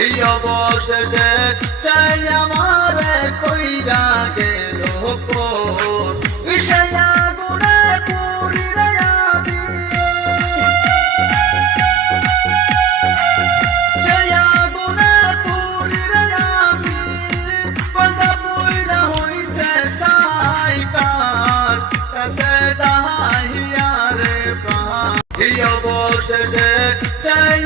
অবশেষে চাই আমারে কইরা গেল কোন বিষয়া গুণে পুরি রে আমি জয়া গুণে পুরি রে আমি বন্দা পুইরা হইছে সাইকার তাতে দাহিয়া রে পা অবশেষে চাই